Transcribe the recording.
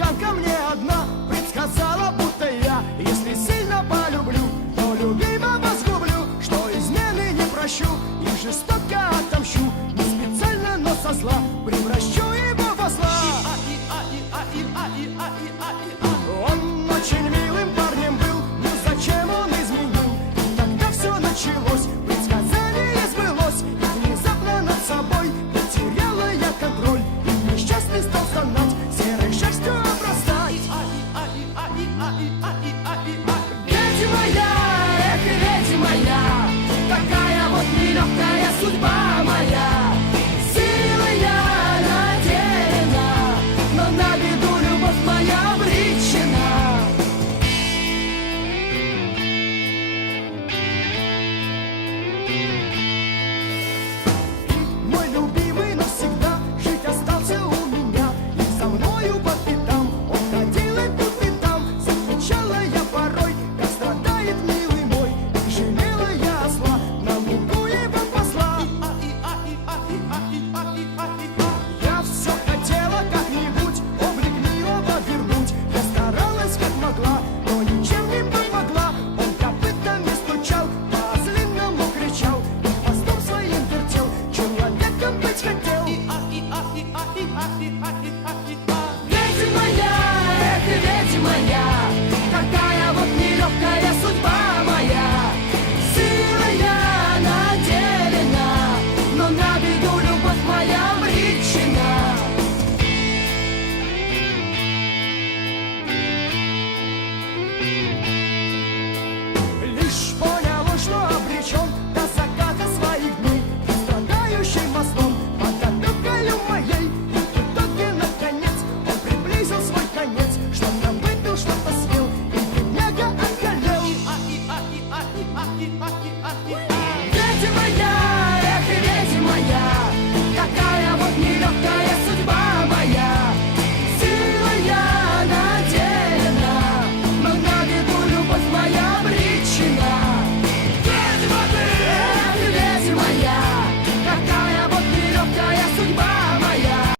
Цыганка мне одна предсказала, будто я Если сильно полюблю, то любимого сгублю Что измены не прощу и жестоко отомщу. Не специально, но со зла превращу его в зла. Он очень милым парнем был, но зачем он изменил? И тогда все началось, предсказание сбылось. И внезапно над собой потеряла я контроль. И несчастный стал становиться Леди моя, такая вот нелегкая судьба моя.